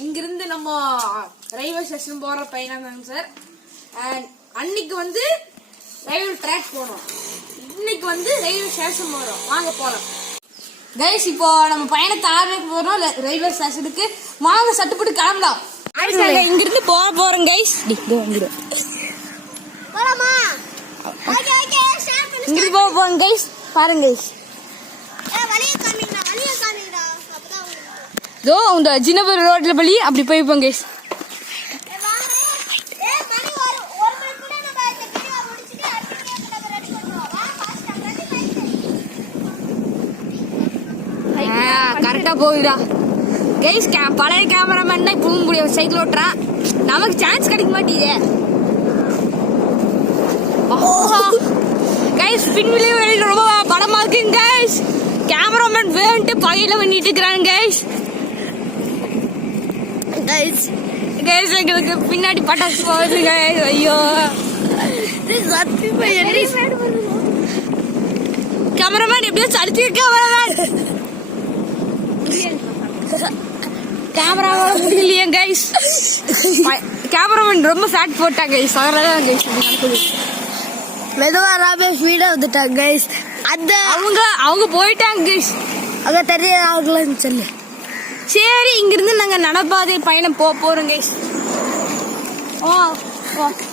இங்கிருந்து நம்ம railway station போற பயணம் தாங்க சார். அன்னைக்கு வந்து ரயில்வே ட்ராக் போனோம், இன்னைக்கு வந்து ரயில்வே ஸ்டேஷன் போறோம். வாங்க போறோம் கைஸ். இப்போ நம்ம பயணத்தை ஆரம்பிக்க போறோம் ரயில்வே ஸ்டேஷனுக்கு. வாங்க சட்டுப்பட்டு கிளம்பலாம். இங்கிருந்து போறோம் கைஸ். இங்கிருந்து போறோம் கைஸ். பாருங்க கைஸ், இதோ இந்த ஜினபர் ரோட்ல பள்ளி அப்படி போய்ப்போம் கைஸ். கரெக்டா போகுதா கைஸ். பழைய கேமராமேன் தான் இப்போ முடிய சைக்கிள் ஓட்டுறான். நமக்கு சான்ஸ் கிடைக்க மாட்டேங்குது கைஸ். பின்விளைவு ரொம்ப படமா இருக்கு கைஸ். கேமராமேன் வேணுட்டு பகையில பண்ணிட்டு இருக்கிறாங்க கைஸ். கைஸ் கைஸ் எங்களுக்கு பின்னாடி பட்டாசு போகுது கைஸ். ஐயோ கேமராமேன் எப்படியோ சடிச்சு கேமராவோட முடியலையே கைஸ். கேமராமேன் ரொம்ப ஃபேட் போட்டாங்க கைஸ். அதனாலதான் கைஸ் மெதுவா ஸ்பீடா வந்துட்டாங்க கைஸ். அந்த அவங்க போயிட்டாங்க கைஸ். அங்க தெரிய ஆகலன்னு சொல்லு. சரி, இங்கிருந்து நாங்க நடப்பாதை பயணம் போறோம் கைஸ்.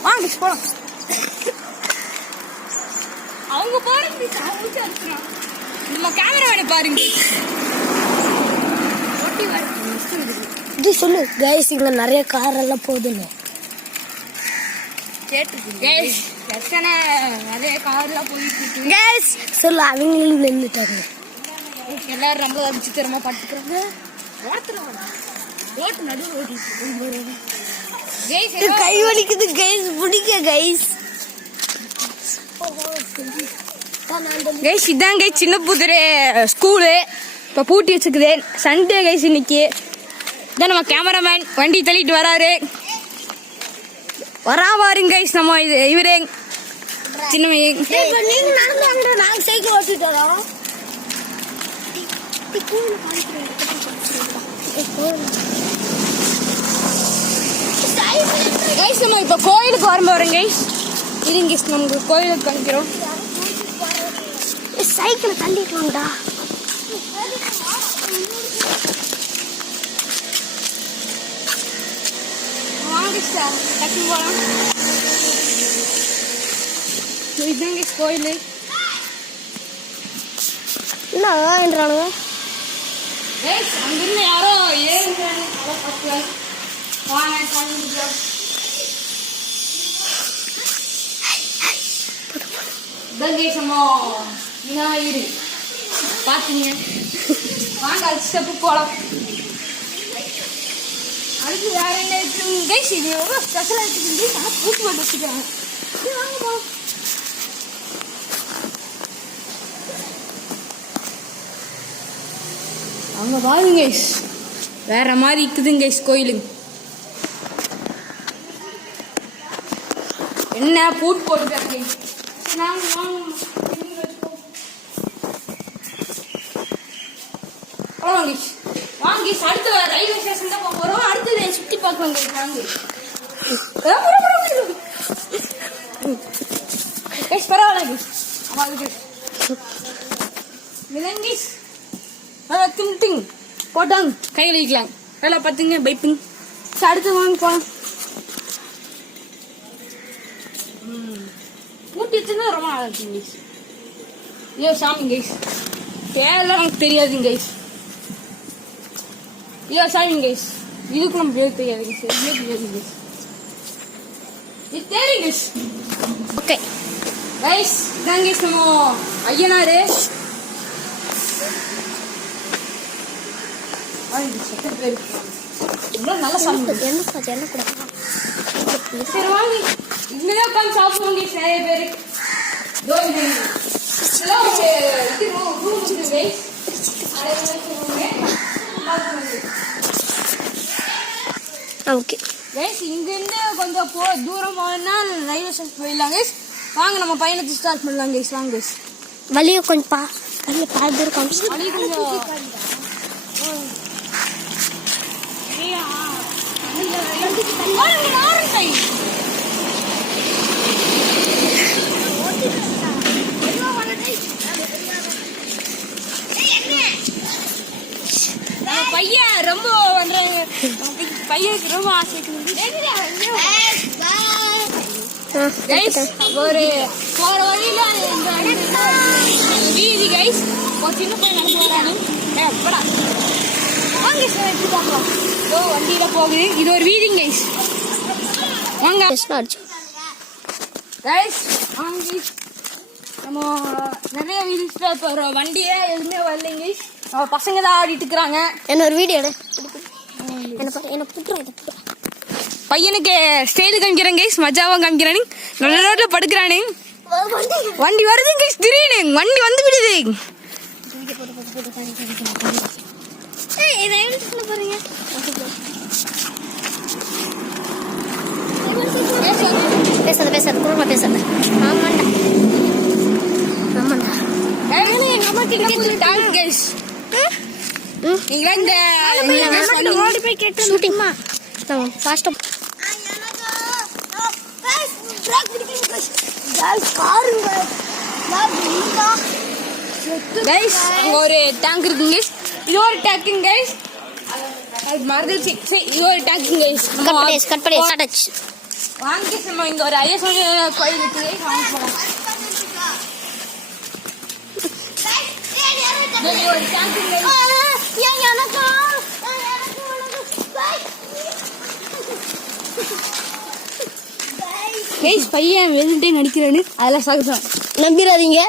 வாங்க போறோம். அவங்க போறாங்க, நம்ம கேமரா பாருங்க. இது சொல்லு கைஸ், இங்க நிறைய கார் எல்லாம் போகுதுன்னு நிறைய கார்லாம் போயிட்டு இருக்கு கைஸ். சொல்லு, அவங்களும் நின்றுட்டாங்க. எல்லாரும் நம்மள அடிச்சு திறமா பட்டுக்கிறாங்க. கை வலிக்குது கைஸ், பிடிக்க கைஸ். கைஸ் இதான் கைஸ் சின்ன புதுரை ஸ்கூலு. இப்போ பூட்டி வச்சுக்குது. சண்டே கைஸ் இன்னைக்கு. இதான் நம்ம கேமராமேன் வண்டி தள்ளிட்டு வராரு. பாருங்க கைஸ். நம்ம இவரே சின்ன சைக்கிள் ஓட்டிட்டு வரோம். கைஸ் நம்ம இப்போ கோயிலுக்கு வரும் போறோம் கைஸ். இருங்க கைஸ், நமக்கு கோயிலுக்கு காமிக்கிறோம். சைக்கிள் தள்ளிட்டு வாங்கடா. வாங்க சார், டக்கு போலாம். இதுதான் கைஸ் கோயில். என்னன்றானுங்க கைஸ், அங்கிருந்து யாரோ ஏறுறாங்க. வாங்க விநாயகர் பாத்தீங்க. வாங்க அடுத்த ஸ்டெப்பு போலாம். அடுத்து வேற என்ன இருக்கு கைஸ்? இது எவ்வளோ ஸ்பெஷலாக இருக்குது. ஆனால் பூச்சி மட்டும் வச்சுக்கிறாங்க. வாங்கம்மா. அங்க பாருங்க கைஸ், வேற மாதிரி இருக்குதுங்க கைஸ் கோயிலுக்கு. என்ன பூட்டு போட்டுருக்காங்க. வாங்க அடுத்த ரயில்வே ஸ்டேஷன் தான் போறோம். அடுத்தது சுத்தி பார்க்கலாம் வாங்க. பரவாயில்ல போட்டாங்க கையில் வைக்கலாம். வேலை பார்த்துங்க பைப்புங்க. அடுத்து வாங்க போலாம். பூட்டி வச்சுன்னா ரொம்ப நல்லா இருக்குங்க கைஸ். ஐயோ சாமி கைஸ், பேரெல்லாம் எனக்கு தெரியாதுங்க கைஸ். ஐயோ சாமி கைஸ், இதுக்கு நம்ம பேர் தெரியாது கைஸ். எதுவுமே தெரியாது கைஸ். இது தெரியும் கைஸ். ஓகே கைஸ், இதான் கைஸ் நம்ம ஐயனாரு. நல்ல சாமி. என்ன கூட சரி வாங்க, இங்கதான் உட்காந்து சாப்பிடுவாங்க நிறைய பேரு. இங்கிருந்து கொஞ்சம் தூரம் போனா ரயில்வே ஸ்டேஷன் போயிடலாம் கைஸ். வாங்க நம்ம பயணத்தை ஸ்டார்ட் பண்ணலாம் கைஸ். வாங்க கைஸ். வழியை கொஞ்சம் பாதி தூரம் வழி கொஞ்சம் பையன் ரொம்ப பையனுக்கு ரொம்ப ஆசை. ஒரு போற வழியில வீதி கைஸ் ஒரு சின்ன பையன் வண்டியில போகுது. இது ஒரு வீதி கைஸ். வாங்க கைஸ் நம்ம நிறைய வீதிஸ்ல போற வண்டியே எதுவுமே வரலைங்க. நம்ம பசங்க தான் ஆடிட்டு இருக்கிறாங்க. என்ன ஒரு வீடியோ எடு. என்ன பையனுக்கு ஸ்டைலு காமிக்கிறேன் கைஸ். மஜாவா காமிக்கிறானு. நல்ல ரோட்ல படுக்கிறானு. வண்டி வருது கைஸ். திடீர்னு வண்டி வந்து விடுது. பேசாத குரூப்ல பேசாத. ஆமாண்டா ஓடி போய் கேட்டு ஷூட்டிங்மா ஃபாஸ்டா ஒரு டேங்க் இருக்குங்க. இது ஒரு டேங்க் கைஸ். மறந்துச்சு. இது ஒரு டேங்க் கைஸ். கட் பண்ணி வாங்கி நம்ம இங்க ஒரு ஐயா கோயில் இருக்கு. வாங்கி போலாம். ஒரு டேங்க் கைஸ். பையன் வெளியிட்டே நடிக்கிறானு அதெல்லாம் சாகுதான் நம்பிடாதீங்க.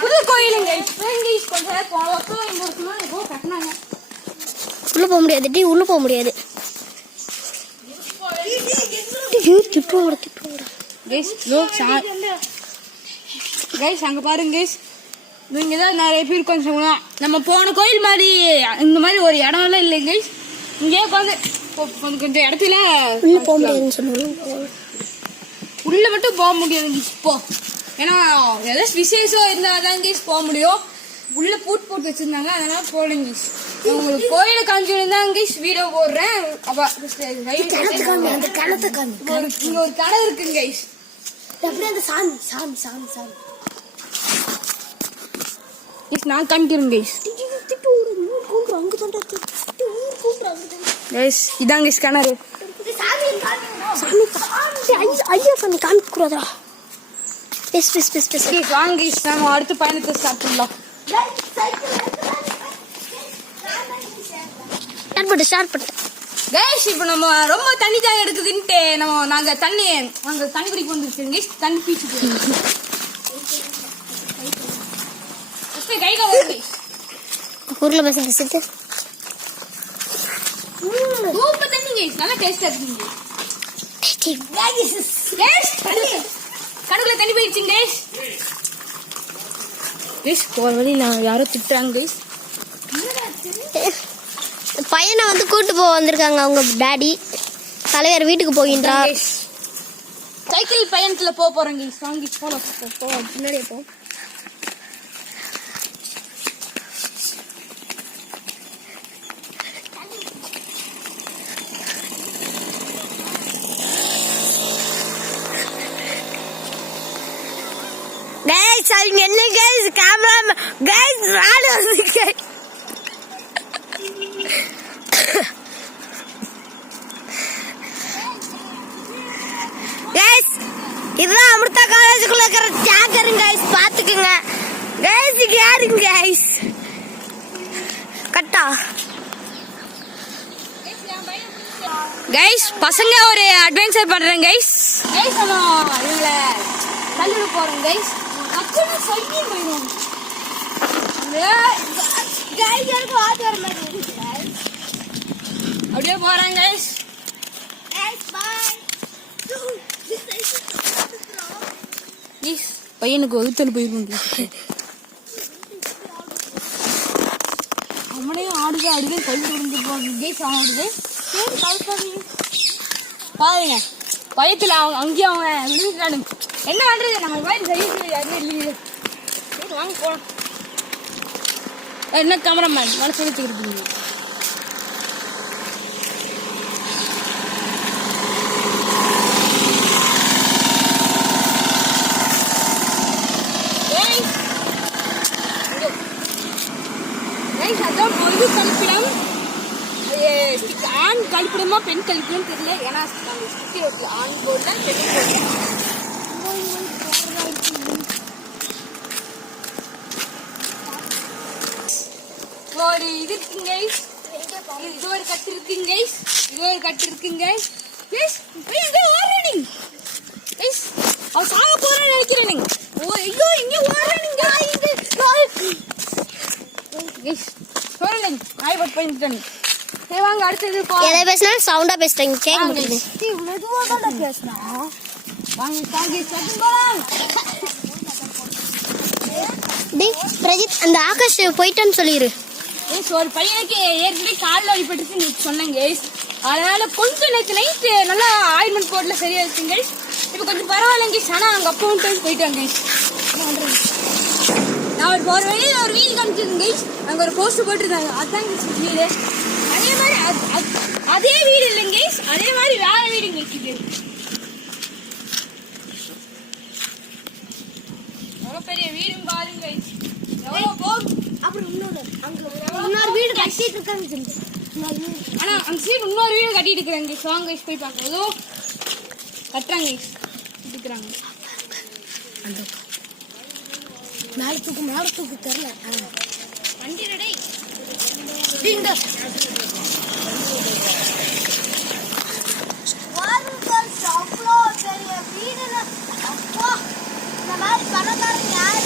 புது கோயிலுங்க. கொஞ்ச நேரம் கட்டினாங்க. உள்ள போக முடியாது டி. உள்ள போக முடியாது. கைஸ் அங்க பாருங்க கைஸ். இங்க தான் நிறைய பேர் கொஞ்சம் நம்ம போன கோயில் மாதிரி இந்த மாதிரி ஒரு இடம் எல்லாம் இல்லை கைஸ். இங்கே உட்காந்து கொஞ்சம் இடத்துல உள்ள போக முடியாதுன்னு சொல்லுவாங்க. உள்ள மட்டும் போக முடியாது இப்போ. ஏன்னா ஏதாச்சும் விசேஷம் இருந்தாதான் கைஸ் போக முடியும். உள்ள பூட் போட்டு வச்சிருந்தாங்க அதனால போடுங்க. உங்களுக்கு கோயில காமிச்சிருந்தாங்க கைஸ். வீடியோ போடுறேன். இங்க ஒரு கடை இருக்குங்க கைஸ். நான் காமிக்கிறேன் கைஸ். கைஸ் இதாங்க கைஸ் கிணறு. ஐயா சாமி காமிக்க கூடாதா? வாங்க கைஸ் நம்ம அடுத்த பயணத்தை ஸ்டார்ட் பண்ணலாம். கைஸ் இப்போ நம்ம ரொம்ப தண்ணி தான் எடுக்குதுன்ட்டு நாங்க தண்ணி குடிக்க வந்துருக்கோம் கைஸ். தண்ணி பீச்சுட்டு கையில வருது. ஊர்ல பேசுறது சித்து சூப்பர் தண்ணி கைஸ். நல்லா டேஸ்டா இருக்குங்க. கடுகுல தண்ணி போயிடுச்சுங்க கைஸ். கைஸ் போற வழி நான் யாரோ திட்டுறாங்க கைஸ். பையனை வந்து கூட்டு போக வந்திருக்காங்க அவங்க டாடி. தலைவர் வீட்டுக்கு போகின்றார். சைக்கிள் பயணத்துல போறோம் கைஸ். வாங்கி போலாம். பின்னாடியே போ. கைஸ் அவங்க என்ன கைஸ் கேமரா கைஸ் ராடு வந்து கைஸ் இதுதான் அமிர்தா காலேஜுக்குள்ள இருக்கிற டேங்கருங்க கைஸ். பாத்துக்குங்க கைஸ். இங்க யாருங்க கைஸ் கட்டா கைஸ் பசங்க ஒரு அட்வென்ச்சர் பண்றேன் கைஸ். கைஸ் நம்ம இவங்கள தள்ளிட போறோம் கைஸ். அக்கறை சைக்கிள் போயிடும். கைஸ் எனக்கு வாட் வர மாதிரி கைஸ். அப்படியே போறாங்க கைஸ். Guys bye. கைஸ் பையனுக்கு வகுத்தல் போயிருங்க. அவனையும் ஆடுது கை விழுந்து போகுது கைஸ். ஆடுது பாருங்க. பயத்துல அங்கேயும் அவன் விழுந்துட்டானுங்க. என்ன பண்றது? நம்ம மாதிரி சைக்கிள் யாருமே இல்லையே. வாங்க போலாம். என்ன கேமராமேன் மனசு வச்சுக்கிட்டு புது கழிப்பிடம். ஆண் கழிப்பிடமா பெண் கழிப்பிடம் தெரியல. ஏன்னா ஸ்டிக்கர் இருக்கு, ஆண் போர்டுல பெண் போர்டுல. ஒரு இது இருக்குங்க, இது ஒரு கட்டு இருக்குங்க, இது ஒரு கட்டு இருக்குங்க. அவ சாக போறேன்னு நினைக்கிறேன். ஓ ஐயோ இங்க ஓடுறீங்க. வாங்க அடுத்தது எதை பேசினாலும் சவுண்டா பேசுறீங்க, கேட்க முடியுது. பிரஜித் அந்த ஆகாஷ் போயிட்டான்னு சொல்லிடு. ஒரு பையனுக்கு ஏற்கனவே காலில் வழிபட்டுருக்கு சொன்னேங்க. அதனால கொஞ்சம் நேற்று நைட்டு நல்லா ஆயில்மெண்ட் போர்ட்ல சரியா இருக்குங்க. இப்போ கொஞ்சம் பரவாயில்லைங்க. ஆனால் அவங்க அப்பாவும் போயிட்டாங்க. நான் ஒரு வழியில் ஒரு வீடு காமிச்சிருங்க. அங்கே ஒரு போஸ்ட் போட்டுருந்தாங்க. அதுதான் வீடு. அதே மாதிரி அதே வீடு இல்லைங்க, அதே மாதிரி வேற வீடுங்க. இது எவ்வளோ பெரிய வீடும் பாருங்க. எவ்வளோ போகும். அப்புறம் இன்னொரு வீடு கட்டிட்டு இருக்காங்க. ஆனா அந்த சைடு இன்னொரு வீடு கட்டிட்டு இருக்காங்க. வாங்க போய் பார்க்கறதோ கட்டுறாங்க இருக்கிறாங்க. அந்த மேல தூக்கு தெரியல. வண்டி ரெடி. அவ்வளோ பெரிய வீடு. அப்பா இந்த மாதிரி பணக்காரங்க யாரு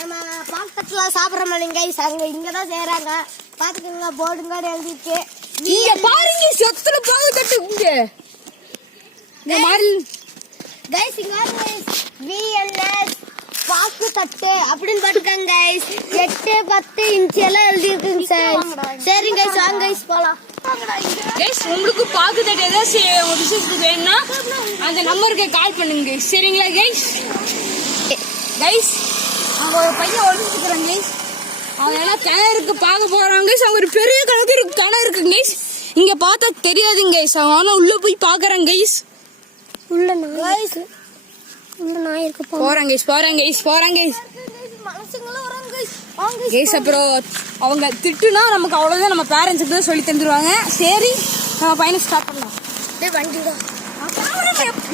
நம்ம பாக்கத்துல சாப்பிட்ற மாதிரி கைஸ் அங்க இங்கதான் செய்யறாங்க. பாத்துக்கோங்க, போர்டுங்க எழுதிட்டு நீங்க பாருங்க. சொத்துல பாகு தட்டுங்க இந்த மாதிரி கைஸ். இங்க VNS பாக்கு தட்டு அப்படின்னு போட்டுருக்காங்க கைஸ். 8-10 இன்ச் எல்லாம் எழுதி இருக்குங்க சார். சரி கைஸ் வாங்க கைஸ் போலாம். கைஸ் உங்களுக்கு பாக்கு தட்டு ஏதாச்சும் ஒரு விஷயத்துக்கு வேணும்னா அந்த நம்பருக்கு கால் பண்ணுங்க. சரிங்களா கைஸ்? கைஸ் அவங்க ஒரு பையன் ஒழிஞ்சுக்கிறாங்க கைஸ். அவங்க எல்லாம் கிணறுக்கு பார்க்க போறாங்க கைஸ். அவங்க ஒரு பெரிய கிணறு இருக்குங்க கைஸ். இங்க பார்த்தா தெரியாதுங்க கைஸ். அவங்க உள்ள போய் பாக்குறாங்க கைஸ். உள்ள நாய் இருக்கு. போறாங்க கைஸ். கைஸ் அப்புறம் அவங்க திட்டுனா நமக்கு அவ்வளவுதான். நம்ம பேரண்ட்ஸுக்கு தான் சொல்லி தந்துருவாங்க. சரி நம்ம பையனை ஸ்டார்ட் பண்ணலாம். வண்டிதான்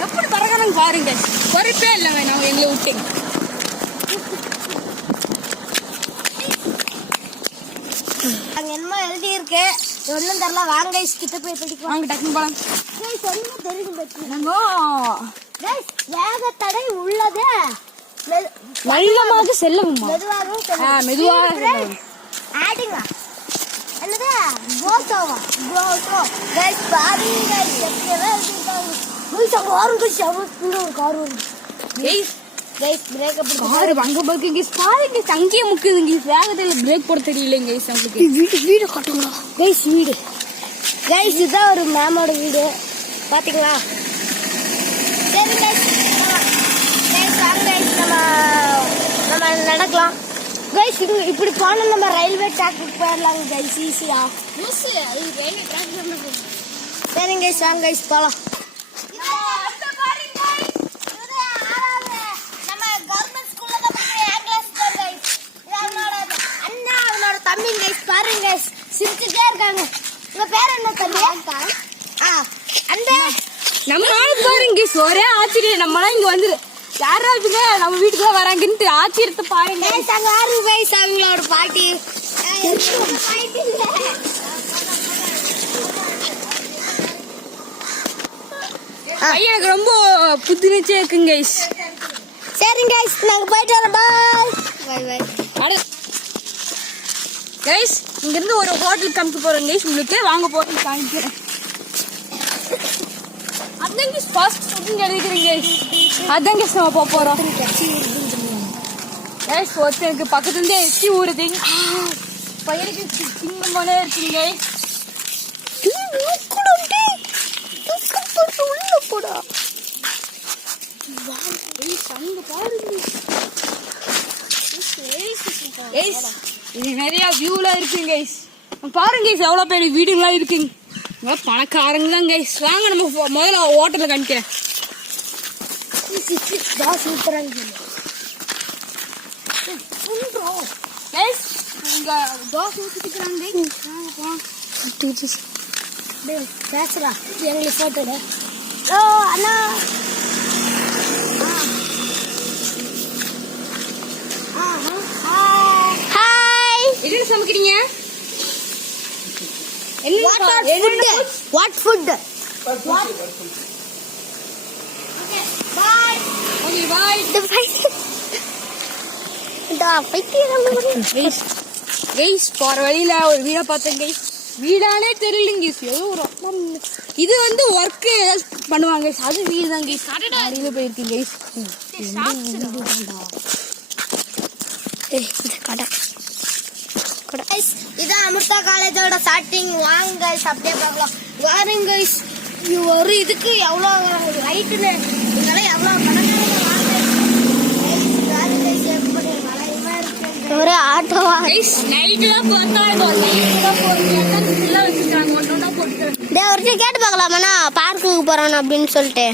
எப்படி பறக்கிறாங்க பாருங்க. குறைப்பே இல்லைங்க நாங்க எங்களை விட்டேங்க. அங்க என்னமோ எழுதி இருக்கு, ஒன்னும் தெரியல. வாங்க கிட்ட போய் படிக்கலாம். வாங்க டக்குனு போலாம். ஒன்னும் தெரியும். வேக தடை உள்ளது, நல்லமாக செல்லவும் மெதுவாக ஆடிங்க. என்னது கோசோவா கோசோ கைஸ் பாருங்க கைஸ். ஒரு கார் வருது கைஸ். பிரேக் அப் கார் அங்க பாருங்க கைஸ். பாருங்க அங்கேயே முக்குதுங்க. வேகத்துல பிரேக் போட தெரியலங்க கைஸ். அவங்களுக்கு வீடு காட்டுங்களா கைஸ்? வீடு கைஸ் இதுதான் ஒரு மேமோட வீடு. பாத்தீங்களா? சரி கைஸ் நம்ம நடக்கலாம் கைஸ். இப்படி போனா நம்ம ரயில்வே ட்ராக்குக்கு போயிடலாங்க கைஸ். ஈஸியா சரி கைஸ் வாங்க கைஸ் போலாம். தம்பி கைஸ் பாருங்க சிரிச்சுட்டே இருக்காங்க. உங்க பேர் என்ன தம்பி? அந்த நம்ம பாருங்க கைஸ். ஒரே ஆச்சரியம். நம்மளாம் இங்க வந்து யாராச்சுங்க நம்ம வீட்டுக்கு தான் வராங்கன்ட்டு ஆச்சரியத்தை பாருங்க. அவங்களோட பாட்டி எனக்கு ரொம்ப புத்துணர்ச்சியா இருக்குங்க கைஸ். சரிங்க கைஸ் நாங்க போயிட்டு வரோம். பாய் பாய். கைஸ் இங்க இருந்து ஒரு ஹோட்டல் காமிக்க போறோம் கைஸ். உங்களுக்கு வாங்க போறோம் காமிக்கிறேன். அதாங்க ஃபாஸ்ட் ஃபுட் எழுதிக்கிறீங்க கைஸ். அதாங்க நம்ம போறோம் கைஸ். ஒருத்தருக்கு பக்கத்துல இருந்தே எச்சி ஊறுது. பையனுக்கு சிங்கம் போல இருக்குங்க. உள்ள போடா இது நிறைய வியூல இருக்குங்க கைஸ். பாருங்க கைஸ் எவ்வளவு பெரிய வீடுங்களா இருக்குங்க. பணக்காரங்க தான் கைஸ். வாங்க நம்ம முதல்ல ஹோட்டல்ல காமிக்கிறேன். தோசை ஊத்துறாங்க கைஸ் இங்க தோசை ஊத்திக்கிறாங்க பேசுறா எங்களுக்கு போட்டோட ஓ அண்ணா ஹாய் என்ன சமைக்கிறீங்க what food bye okay bye guys போற வழியில ஒரு வீடை பார்த்தேன் கைஸ் வீடானே தெரியலங்க கைஸ் ஏதோ ஒரு இது வந்து ஒர்க் பண்ணுவாங்க guys. அது வீடு தான் கைஸ் வெளியில போயிருக்கேன் கைஸ் இதான் அமிர்தா காலேஜோட ஸ்டார்டிங் வாங்க கைஸ் அப்படியே பார்க்கலாம் வாருங்க கைஸ் ஒரு இதுக்கு எவ்வளோ லைட்டுன்னு இதெல்லாம் எவ்வளோ ஒரு ஆட்டோவா கைஸ் நைட் தான் பார்த்தா இது நைட் தான் போறீங்க ஃபுல்லா வச்சிருக்காங்க ஒண்ணா போட்டு டேய் ஒரு கேட்டு பார்க்கலாமாண்ணா பார்க்குக்கு போறோம் அப்படின்னு சொல்லிட்டு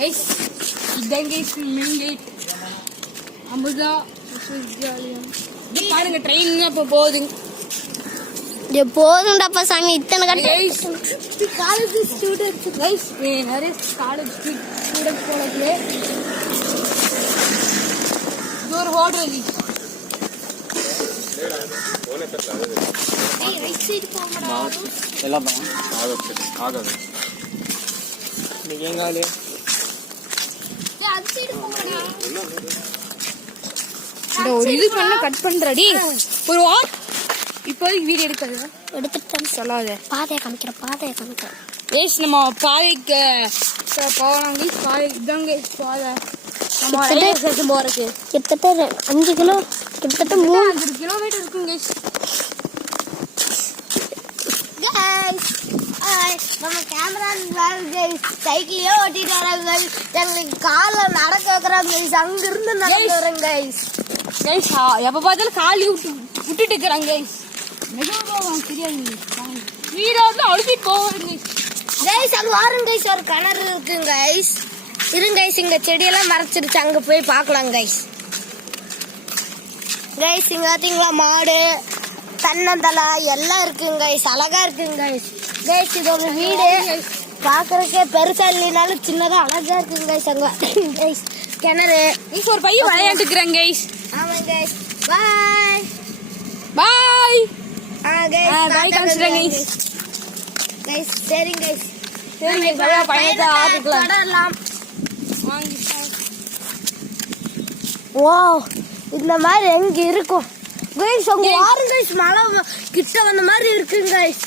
கைஸ் இதான் கைஸ் மெயின் கேட் அமுதா விஸ்வவித்யாலயம் இது பாருங்க ட்ரெயின் அப்ப போகுது போதும்டாப்பா சாமி இத்தனை கட்ட கைஸ் காலேஜ் ஸ்டூடண்ட்ஸ் கைஸ் நிறைய காலேஜ் ஸ்டூடண்ட்ஸ் போறது ஒரு ஹோட்டல் ரைட் சைடு போங்கடா எல்லாம் ஆகாது நீங்க எங்க ஆளு அது சைடு போங்கடா இந்த ஒரு இது பண்ண கட் பண்றடி ஒரு வாட் இப்போதைக்கு வீடியோ எடுக்காத எடுத்துட்டேன் சொல்லாத பாதையை காமிக்கிறேன் ஏஸ் நம்ம பாதைக்கு போவாங்க பாதை இதாங்க பாதை நம்ம ரயில்வே ஸ்டேஷன் போறதுக்கு கிட்டத்தட்ட 5 கிலோ கிட்டத்தட்ட 3 கிலோமீட்டர் இருக்குங்க நம்ம கேமரா சைக்கிளையே ஓட்டிட்டு வராங்க எங்களுக்கு கால நடக்க வைக்கிறாங்க அங்க இருந்து நடந்து வராங்க கைஸ் எப்ப பார்த்தாலும் காலி விட்டுட்டு இருக்கிறாங்க கைஸ் மெதுவாக தெரியாது வீடை வந்து அழுத்திட்டு போவாங்க கைஸ் அங்க வாருங்க கைஸ் ஒரு கிணறு இருக்குங்க கைஸ் இருங்க கைஸ் இங்க செடியெல்லாம் மறைச்சிருச்சு அங்க போய் பார்க்கலாம் கைஸ் கைஸ் இங்க பாத்தீங்களா மாடு தென்னந்தலை எல்லாம் இருக்குங்க கைஸ் அழகா இருக்குங்க கைஸ் கைஸ் இது ஒரு வீடு பாக்குறதுக்கே பெருசா இல்லைனாலும் சின்னதா அழகா இருக்குங்க கைஸ் அங்க கைஸ் கிணறு கைஸ் ஒரு பையன் விளையாண்டுக்கிறேன் கைஸ் ஆமாங்க guys bye bye guys bye காமிச்சிடுறேன் கைஸ் கைஸ் சரிங்க கைஸ் சரி பையனை ஆப்பிக்கலாம் தொடரலாம் ஓ இந்த மாதிரி எங்க இருக்கும் கைஸ் உங்க வாருங்க கைஸ் மலை கிட்ட வந்த மாதிரி இருக்குங்க கைஸ்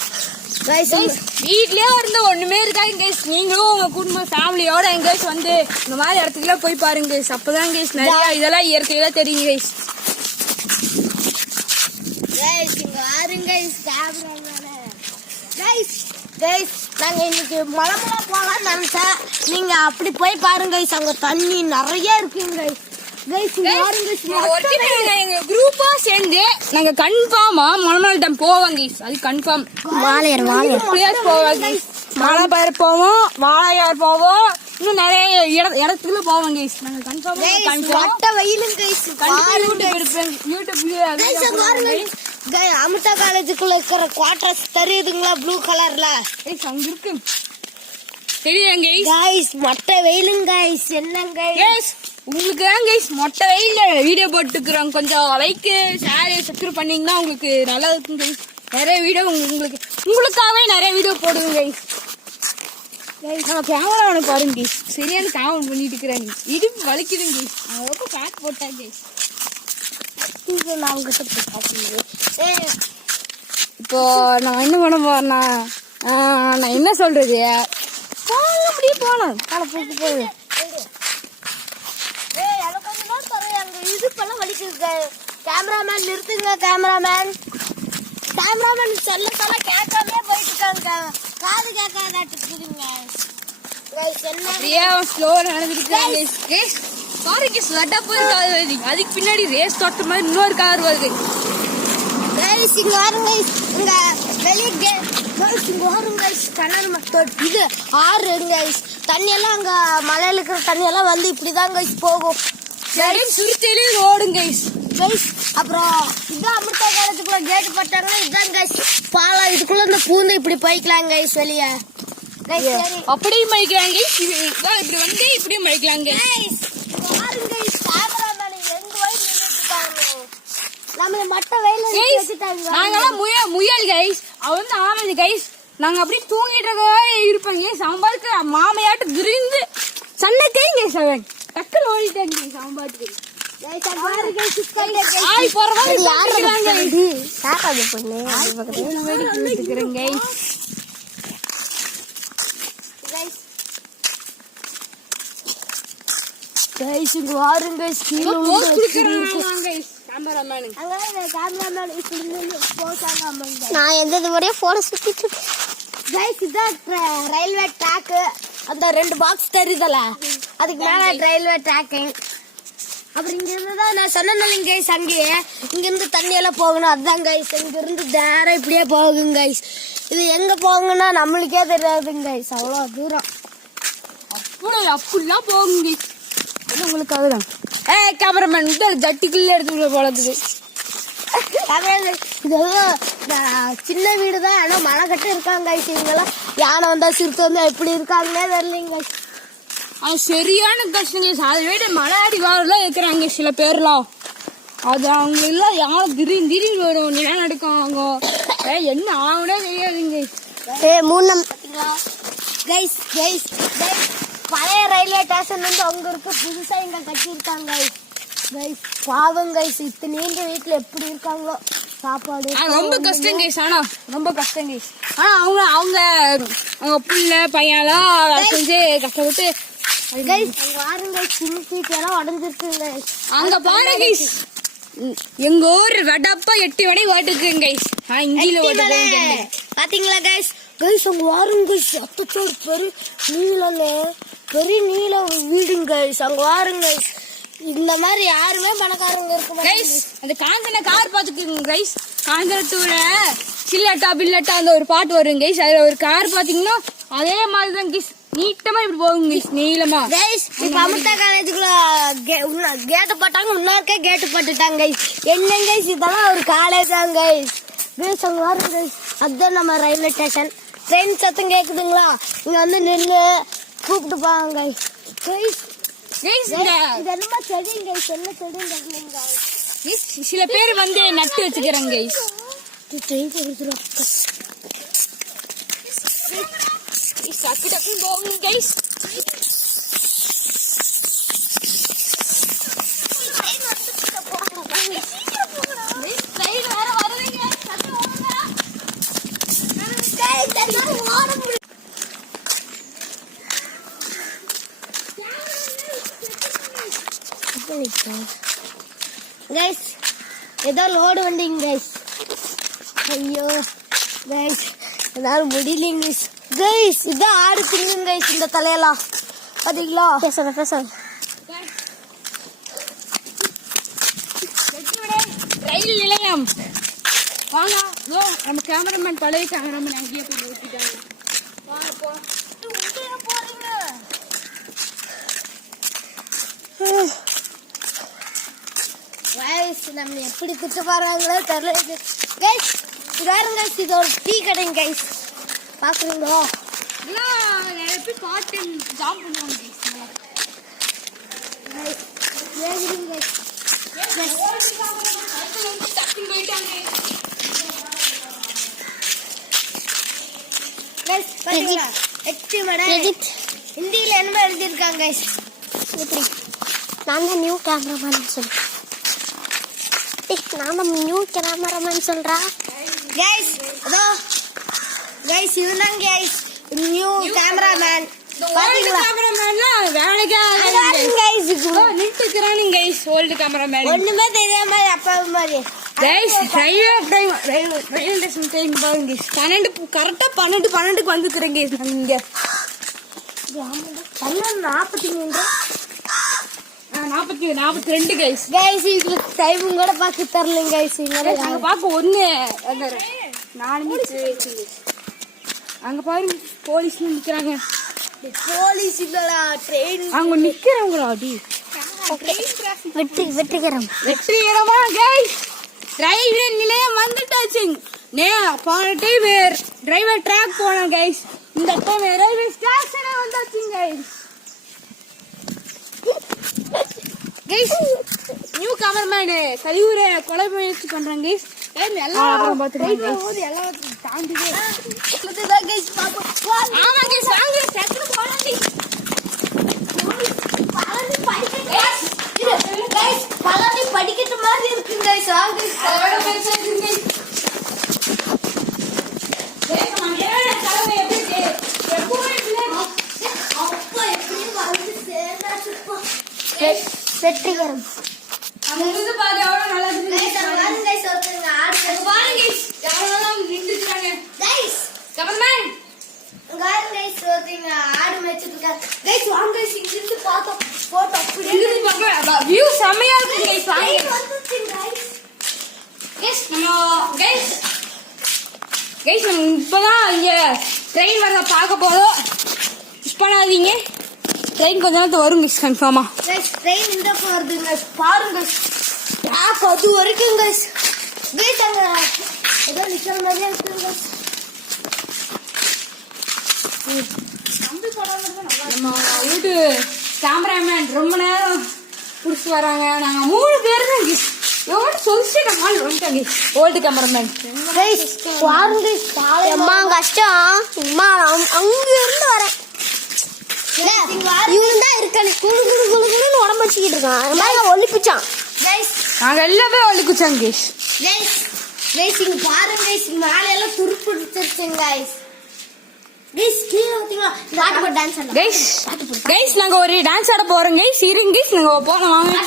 கைஸ் வீட்லயே இருந்து ஒண்ணுமே இருக்காங்க கைஸ் நீங்களும் உங்க குடும்பம் ஃபேமிலியோட எங்கேயாச்சும் வந்து இந்த மாதிரி இடத்துக்குலாம் போய் பாருங்க கைஸ் அப்பதான் கைஸ் நிறைய இதெல்லாம் இயற்கையில தெரியும் கைஸ் கைஸ் இங்க வாருங்க கைஸ் கேமரா கைஸ் கைஸ் நாங்க இன்னைக்கு மலை போலாம்னு நினைச்சேன் நீங்க அப்படி போய் பாருங்க கைஸ் அங்க தண்ணி நிறைய இருக்குங்க கைஸ் கைஸ் இங்க வாருங்க எங்க குரூப்பா சேர்ந்து நாங்க கன்ஃபார்மா மலமலை டேம் போவோம் கைஸ் அது கன்ஃபார்ம் வாழையார் போவோம் கைஸ் மலைப்பாறை போவோம் வாழையார் போவோம் இன்னும் நிறைய இடத்துக்குள்ள போவோம் கைஸ் நாங்க கன்ஃபார்ம் வட்ட வெயிலும் கைஸ் யூடியூப்ல கைஸ் அங்க வாருங்க கைஸ் அமிர்தா காலேஜுக்குள்ள இருக்கிற குவார்டர்ஸ் தெரியுதுங்களா ப்ளூ கலர்ல கைஸ் அங்க இருக்கு தெரியும் கைஸ் கைஸ் மொட்டை வெயிலும் கைஸ் என்னங்க கைஸ் உங்களுக்கு தான் கைஸ் மொட்டை வெயில வீடியோ போட்டுக்கிறோம் கொஞ்சம் லைக் ஷேர் சப்ஸ்கிரைப் பண்ணீங்கன்னா உங்களுக்கு நல்லா இருக்கும் கைஸ் நிறைய வீடியோ உங்களுக்காகவே நிறைய வீடியோ போடுவோம் கைஸ் நான் கேமரா ஒன்று பாருங்க கைஸ் சரியான கேமரா பண்ணிட்டு இருக்கிறேன் இடுப்பு வலிக்குதுங்க கைஸ் நான் ரொம்ப பேக் போட்டேன் கைஸ் நான் உங்ககிட்ட இப்போ நான் என்ன பண்ண போறேன்னா நான் என்ன சொல்றது போங்க அப்படியே போனோம் காலை போக்கு போகுது கேமராமேன் நிறுத்துங்க கேமராமேன் சொல்ல கேட்காம போயிட்டு இருக்காங்க காது கேட்காதாட்டுக்குதுங்க அதுக்கு பின்னாடி ரேஸ் தோட்ட மாதிரி இன்னொரு கார் வருது இங்க வாருங்க இங்க வெளியே இங்க வாருங்க கிணறு இது ஆறு கைஸ் தண்ணி எல்லாம் அங்க மலையில இருக்கிற தண்ணி எல்லாம் வந்து இப்படிதான் கைஸ் போகும். சுருத்திலே ஓடும் கைஸ். அப்புறம் இதான் அமிர்தா காலத்துக்குள்ள கேட்டு போட்டாங்கன்னா இதுதான் கைஸ் பாலம். இதுக்குள்ள இந்த பூந்து இப்படி போய்க்கலாம் கைஸ் வெளியே. அப்படியும் மழிக்கலாம் கைஸ். இப்படி வந்து இப்படியும் மழிக்கலாம் கைஸ். நாங்கெல்லாம் முயல் கைஸ். அவ வந்து ஆனது கைஸ். நாங்க அப்படியே தூங்கிட்டு இருப்பாங்க. சாம்பாருக்கு மாமையாட்டு விரிந்து சண்டைக்கே கைஸ். அவன் டக்குன்னு ஓடிட்டாங்க கைஸ் சாம்பாருக்கு. நான் எந்த முறையே போன சுத்திட்டு ரயில்வே ட்ராக். அந்த 2 பாக்ஸ் தெரியுதல அதுக்கு மேல ரயில்வே ட்ராக்கிங். அப்புறம் இங்க இருந்துதான் நான் சொன்னேன் கைஸ். அங்கேயே இங்க இருந்து தண்ணி எல்லாம் போகணும். அதுதான் கைஸ். இங்க இருந்து நேரம் இப்படியே போகுங்க கைஸ். இது எங்க போகுங்கன்னா நம்மளுக்கே தெரியாதுங்க கைஸ். அவ்வளவு தூரம் அப்படிலாம் போகுங்க உங்களுக்கு. அதுதான் கேமராமேன் ஜட்டிக்குள்ள எடுத்து போலது. சின்ன வீடு தான். ஆனா மழை கட்டு இருக்காங்க கைஸ். இவங்கெல்லாம் யானை வந்தா சிறுத்தை வந்தா எப்படி இருக்காங்கன்னே தெரியலங்க. அது சரியான கஷ்டம். அதை விட மலையாடி வாரெல்லாம் இருக்கிறாங்க சில பேர்லாம். அது அவங்க எல்லாம் யாரும் திடீர்னு வரும் நிலம் நடக்கும். அவங்க என்ன ஆகுனே தெரியாதுங்க. கைஸ் கைஸ் பழைய ரயில்வே ஸ்டேஷன் வந்து அவங்க இருக்கு. புதுசா இங்க கட்டியிருக்காங்க கைஸ். பாவம் கைஸ். இத்தனை வீட்டுல எப்படி இருக்காங்களோ சாப்பாடு ரொம்ப கஷ்டம் கைஸ். ஆனா ரொம்ப கஷ்டம் கைஸ். ஆனா அவங்க அவங்க அவங்க புள்ள பையன்லாம் செஞ்சு கஷ்டப்பட்டு அங்க பாரு கைஸ். எங்க ஊர் வடப்பா 8 வடை ஓட்டுக்குங்க கைஸ். இங்கில ஓட்டுக்கு பாத்தீங்களா கைஸ். கைஸ் அங்க வாருங்க கைஸ். அத்தச்சோடு பெரிய நீல வீடுங்க கைஸ். அங்க வாருங்க கைஸ். இந்த மாதிரி யாருமே பணக்காரங்க இருக்கு கைஸ். அந்த காஞ்சன கார் பாத்துக்குங்க கைஸ். காஞ்சனத்தோட சில்லட்டா பில்லட்டா அந்த ஒரு பாட்டு வரும் கைஸ். அதுல ஒரு கார் பாத்தீங்கன்னா அதே மாதிரிதான் கைஸ். நீட்டமா இப்படி போகுங்க கைஸ். நீளமா கைஸ். இப்ப அமிர்தா காலேஜுக்குள்ள கேட்டு போட்டாங்க. இன்னொருக்கே கேட்டு போட்டுட்டாங்க கைஸ். என்ன கைஸ் இதெல்லாம் ஒரு காலேஜ் தான் கைஸ். கைஸ் அங்க வாருங்க கைஸ். அதுதான் நம்ம ரயில்வே ஸ்டேஷன். ட்ரெயின் சத்தம் கேக்குதுங்களா? இங்க வந்து நின்று கூப்பிட்டு போவாங்க கைஸ். கைஸ் இது என்னமா செடிங்க கைஸ். என்ன செடிங்க கைஸ். சில பேர் வந்து நட்டு வச்சுக்கிறாங்க கைஸ். டக்கு டக்குன்னு போகுங்க கைஸ். கைஸ் ஏதோ லோடு வண்டிங்க கைஸ். ஐயோ கைஸ் என்னால முடியலைங்க கைஸ். இதான் ஆடு திங்குங்க கைஸ். இந்த தலையெல்லாம் பாத்தீங்களா? பேச ரயில் நிலையம் வாங்க. நம்ம கேமராமேன் பழைய கேமராமேன் அங்கேயே போய் ஊட்டிட்டாங்க. வாங்க போ. போறீங்க கைஸ். நம்ம எப்படி திட்டு போறாங்களோ தெரியல கைஸ். பாருங்க கைஸ். இது ஒரு டீ கடைங்க கைஸ். பாக்குறீங்களா? எப்படி காட்டன் ஜாம் பண்ணுவாங்க ஹிந்தியில என்ன எழுதிருக்காங்க கைஸ். நான் தான் நியூ கேமராமேன் சொல்றேன். நான் நியூ கேமராமேன் சொல்றேன் கைஸ். அதோ கைஸ் இதுதான் கைஸ் நியூ கேமராமேன். பாத்தீங்களா? ஒண்ணுமே தெரியாம அப்பா மாதிரி கரெக்டா 12 வந்துக்கிறேன் இங்க 42 கைஸ். கைஸ் இதுல டைமும் கூட பாக்க தரலங்க கைஸ். அங்க பாக்க ஒண்ணு நானுமே அங்க பாருங்க போலீஸ்ல நிக்கிறாங்க. போலீஸுங்களா ட்ரெயின் அங்க நிக்கிறவங்களா அடி வெற்றிகரமா கைஸ் ரயில் நிலையம் வந்துட்டாச்சு. போன டைம் டிரைவர் ட்ராக் போனோம் கைஸ். இந்த டைம் ரயில்வே ஸ்டேஷனே வந்தாச்சு கைஸ். நியூ கேமராமேன் கலியூரை கொலை முயற்சி பண்றாங்க கைஸ். எல்லாம் பாத்துக்கலாம் எல்லாம் தாண்டி ஆமா கைஸ் வாங்க டக்குனு போறாங்க. பழனி படிக்கட்டு மாதிரி இருக்கு கைஸ். அதோட பெருசா இருக்கு கைஸ். வெற்றிகரம் அங்க பாரு எவ்வளவு நல்லா இருக்கு கைஸ். ஒருத்தங்க ஆடு பாருங்க கைஸ் எவ்வளவு நின்னுட்டாங்க கைஸ். கமர்மேன் கைஸ் ஒருத்தங்க ஆடு மேய்ச்சிட்டு இருக்காங்க கைஸ். வாங்க கைஸ் இங்க இருந்து பார்த்தோம் போட்டோ அப்படியே இங்க பாருங்க வியூ செமையா இருக்கு கைஸ். வாங்க கைஸ் நம்ம கைஸ் நம்ம இப்பதான் இங்க ட்ரெயின் வரத பார்க்க போறோம். மிஸ் பண்ணாதீங்க. ட்ரெயின் கொஞ்ச நேரத்துல வரும் கைஸ் கன்ஃபார்மா. கைஸ் ட்ரெயின் இந்த போறதுங்க பாருங்க. ட்ராக் அது வரைக்கும் கைஸ். கைஸ் அங்க ஏதோ நிக்கிற மாதிரியே இருக்கு கைஸ். நம்ம வீட்டு கேமராமேன் ரொம்ப நேரம் புடிச்சு வராங்க. நாங்க 3 பேர் தான் கைஸ். எவ்வளவு சொல்லிச்சு நம்ம வந்துட்டாங்க ஓல்டு கேமராமேன் கைஸ் பாருங்க கைஸ். அம்மா கஷ்டம். அம்மா அங்க இருந்து வரேன். இவன் தான் இருக்கானே குளு குளு குளு குளுன்னு உடம்பு வச்சுக்கிட்டு இருக்கான். ஒலிப்பிச்சான் கைஸ். நாங்க எல்லாமே ஒலிக்குச்சாங்க கைஸ். கைஸ் கைஸ் இங்க பாருங்க கைஸ். மேல எல்லாம் துருப்பு எடுத்துருச்சுங்க கைஸ். கைஸ் கீழ ஊத்திங்க பாட்டு போட்டு டான்ஸ் ஆடலாம் கைஸ். கைஸ் நாங்க ஒரு டான்ஸ் ஆட போறோம் கைஸ். இருங்க கைஸ் நாங்க போலாம் வாங்க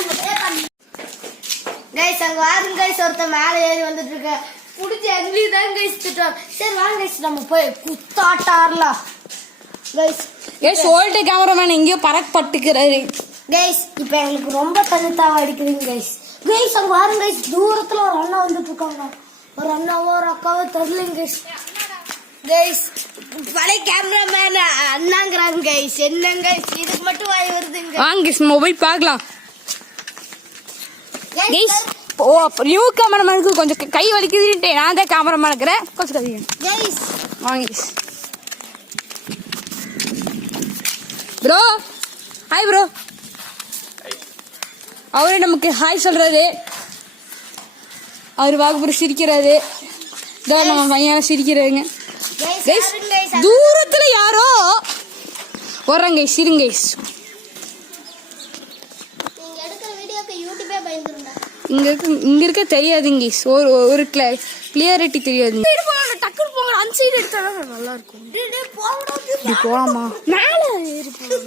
கைஸ். அங்க வாருங்க கைஸ். ஒருத்தன் மேல ஏறி வந்துட்டு இருக்க புடிச்சு எங்கி தான் கைஸ் திட்டுவாங்க. சரி வாங்க கைஸ் நம்ம போய் குத்தாட்டாரலாம் கைஸ். கைஸ் ஓல்டு கேமராமேன் எங்கேயோ பறக்கப்பட்டுக்கிறாரு கைஸ். இப்போ எங்களுக்கு ரொம்ப தனித்தாவ அடிக்குதுங்க கைஸ். கைஸ் அங்க வாருங்க கைஸ். தூரத்துல ஒரு அண்ணா வந்துட்டு இருக்காங்க. ஒரு அண்ணாவோ ஒரு அக்காவோ தெரியலங்க கைஸ். கைஸ் பழைய கேமராமேன் அண்ணாங்கிறாங்க கைஸ். என்னங்க கைஸ் இதுக்கு மட்டும் வாய் வருதுங்க. வாங்க கைஸ் மொபைல் பார்க்கலாம் கைஸ். ஓ நியூ கேமராமேனுக்கு கொஞ்சம் கை வலிக்குதுன்ட்டு நான் தான் கேமராமேன் இருக்கிறேன். கொஞ்சம் கதைங்க கைஸ். வாங்க கைஸ். Bro hi bro. அவரு நமக்கு ஹாய் சொல்றாரு. அவரு வாக்குப்புறம் சிரிக்கிறாரு. நம்ம பையன் சிரிக்கிறாருங்க கைஸ். தூரத்துல யாரோ வர்றாங்க கைஸ். இருங்க கைஸ். நீங்க எடுக்கிற வீடியோக்கு யூடியூபே பயந்துருண்டா. இங்க இருக்க தெரியாதுங்க கைஸ். ஒரு கிளியரிட்டி தெரியாது. டக்குனு போங்க. அந்த சைடு எடுத்தா நல்லா இருக்கும். இப்படி போலாமா? மேல ஏறி போலாம்.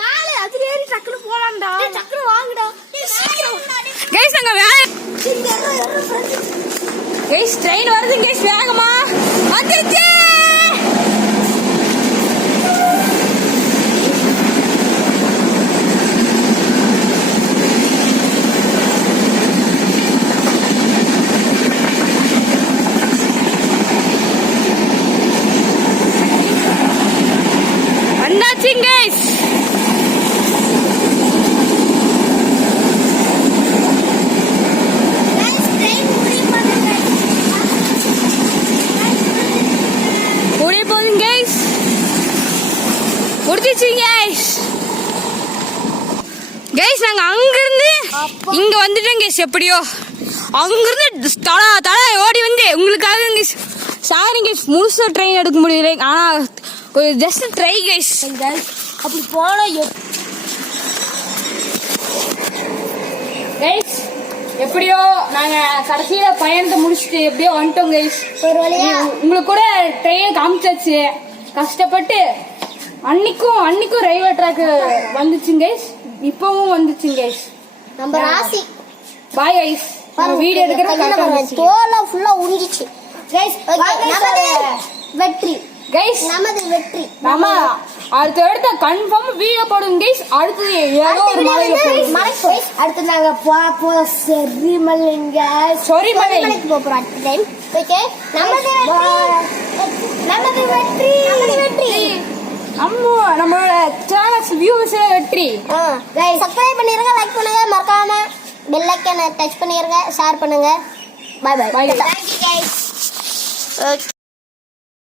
மேல அதுல ஏறி டக்குனு போலாம்டா. டக்குனு வாங்கடா கைஸ். நாங்க கைஸ் ட்ரெயின் வருது கைஸ். வேகமா வந்துருச்சு. guys. Udah போதும் guys. முடிஞ்சிச்சு guys. guys நாங்க அங்கிருந்து இங்க வந்துட்டோம் guys. எப்படியோ அங்கிருந்து தடா ஓடி வந்து உங்களுக்காக guys. சாரி guys, முழுசா ட்ரெயின் எடுக்க முடியல. ஆனா ஒரு ஜஸ்ட் ட்ரை guys. அப்படி போனா guys எப்படியோ நாங்க கடைசியில பயணத்தை முடிச்சுட்டு எப்படியோ வந்துட்டோம் guys. ஒரு வழியா உங்களுக்கு கூட ட்ரெயின் காமிச்சாச்சு. கஷ்டப்பட்டு அன்னைக்கும் ரயில்வே ட்ராக் வந்துச்சு guys. இப்பவும் வந்துச்சு guys. நம்ம ராசி பாய் guys. வீடியோ எடுக்கிற தோல ஃபுல்லா உறிஞ்சிச்சு guys. வெற்றி guys. நமது வெற்றி. நம்ம அடுத்த கன்ஃபார்ம் வீடியோ போடுங்க guys. அடுத்து ஏதோ ஒரு மலையில போய் அடுத்து நாங்க போறோம் செரிமலைங்க. செரிமலைக்கு போறோம் அடுத்த டைம். ஓகே நமது வெற்றி. நமது வெற்றி. நமது வெற்றி. நம்மளோட சேனல் வியூஸ் வெற்றி. சப்ஸ்கிரைப் பண்ணிருங்க, லைக் பண்ணுங்க, மறக்காம பெல் ஐகானை டச் பண்ணிருங்க, ஷேர் பண்ணுங்க. Bye bye. Bye. Thank you guys.